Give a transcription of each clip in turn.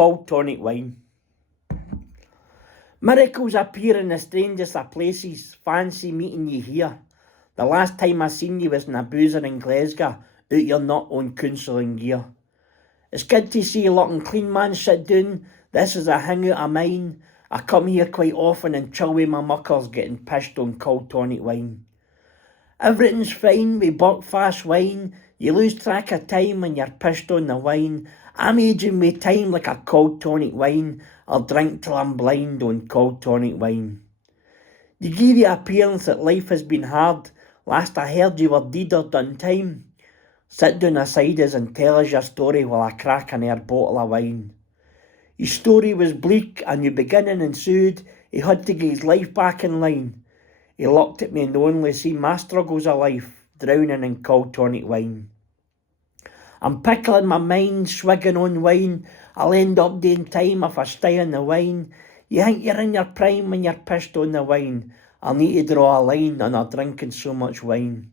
Cauld Tonic wine. Miracles appear in the strangest of places. Fancy meeting you here. The last time I seen you was in a boozer in Glesga, out your nut on Cooncil in gear. It's good to see a looking clean man sit down. This is a hingoot of mine. I come here quite often and chill with my muckers, getting pished on Cauld Tonic wine. Everything's fine with Buckfast wine. You lose track of time when you're pished on the wine. I'm aging with time like a Cauld Tonic wine. I'll drink till I'm blind on Cauld Tonic wine. You give the appearance that life has been hard. Last I heard you were deed or done time. Sit down aside us and tell us your story while I crack an air bottle of wine. Your story was bleak and you begin and ensued. He had to get his life back in line. He looked at me and only seen my struggles of life, drowning in Cauld Tonic wine. I'm pickling my mind, swigging on wine. I'll end up doing time if I stay on the wine. You think you're in your prime when you're pished on the wine. I'll need to draw a line on not drinking so much wine.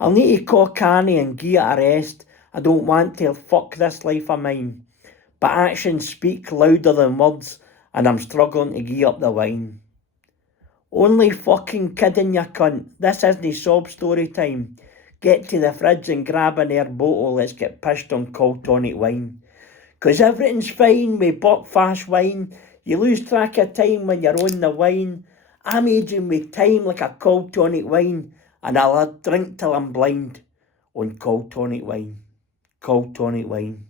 I'll need to call canny and gie it a rest. I don't want to fuck this life of mine. But actions speak louder than words, and I'm struggling to gie up the wine. Only fucking kidding, you cunt. This isn't sob story time. Get to the fridge and grab an air bottle. Let's get pished on Cauld Tonic wine. 'Cause everything's fine with Buckfast wine. You lose track of time when you're on the wine. I'm aging with time like a Cauld Tonic wine. And I'll drink till I'm blind on Cauld Tonic wine. Cauld Tonic wine.